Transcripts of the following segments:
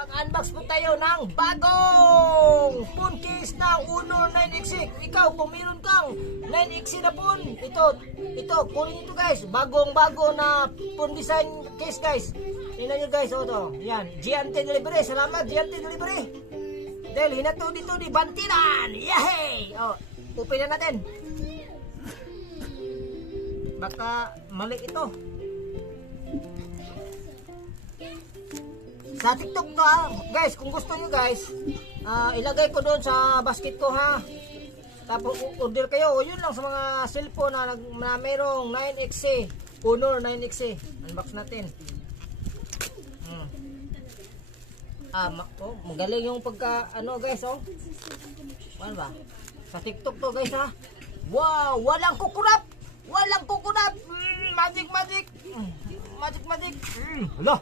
mag-unbox po tayo ng bagong phone case ng Honor 9XC. Ikaw, kung meron kang 9XC na phone, ito, kunin ito guys. Bagong-bago na phone design case guys. Tingnan nyo guys, to. Yan, Giante Delivery. Salamat, Giante Delivery. Dahil hinato dito di Bantilan. Yahey! Open na natin. Baka mali ito. Sa TikTok to guys, kung gusto nyo guys, ilagay ko doon sa basket ko ha. Tapos order kayo, yun lang sa mga cellphone na merong 9XC, Honor 9XC. Unbox natin. Magaling yung pagka guys ano ba? Sa TikTok to guys ha. Wow, walang kukunap. Walang kukunap. Magic. Magic. Hala.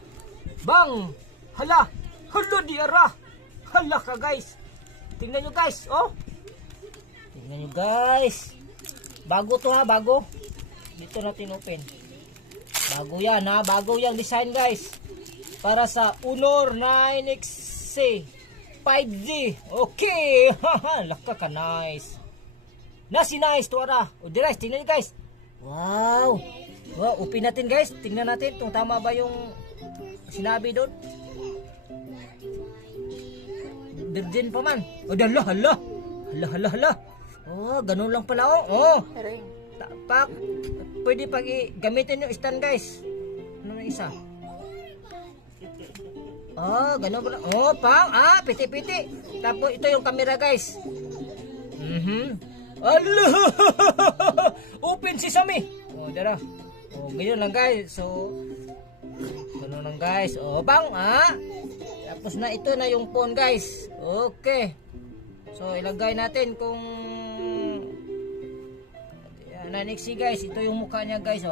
Bang. Hala diara. Hala ka guys. Tingnan nyo guys, Tingnan nyo guys. Bago to ha, bago. Dito natin open. Bago yan ha, bago yung design guys. Para sa Honor 9XC 5G. Okay. Laka ka nice. Nice to ara. Dirais, tingnan nyo guys. Wow, open natin guys. Tingnan natin kung tama ba yung sinabi doon. Virgin pa man. Hala. Ganun lang pala Tapak. Pwede pag gamitin yung stand guys. Ano na isa? Ganun pala. Piti. Tapos ito yung camera guys. Allah! Open sesame. Dara. Ganyan lang guys. So, ganun lang guys. Tapos na ito na yung phone guys. Okay. So, ilagay natin kung 9XC guys. Ito yung mukha niya guys.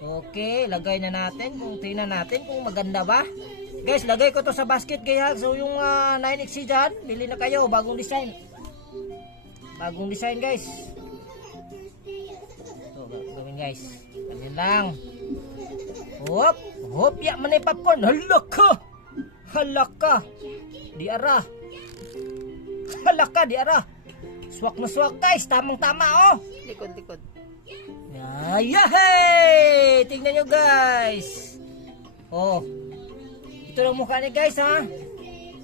Okay, lagay na natin. Tingnan natin kung maganda ba. Guys, lagay ko to sa basket guys. So, yung 9XC dyan, bili na kayo. Bagong design. Bagong design guys. So, gawin guys. Ganyan lang. Hop, ya manay popcorn. Halaka. Diara. Swak na swak guys. Tamang-tama Likod. Yahey! Tingnan nyo guys. Ito lang mukha niya guys ha.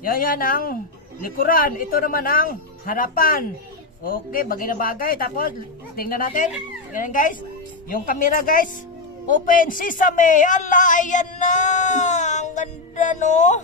Yan ang likuran. Ito naman ang harapan. Okay, bagay na bagay. Tapos, tingnan natin. Yan guys. Yung camera guys. Open sesame. Ala, ayan na. Ang ganda no.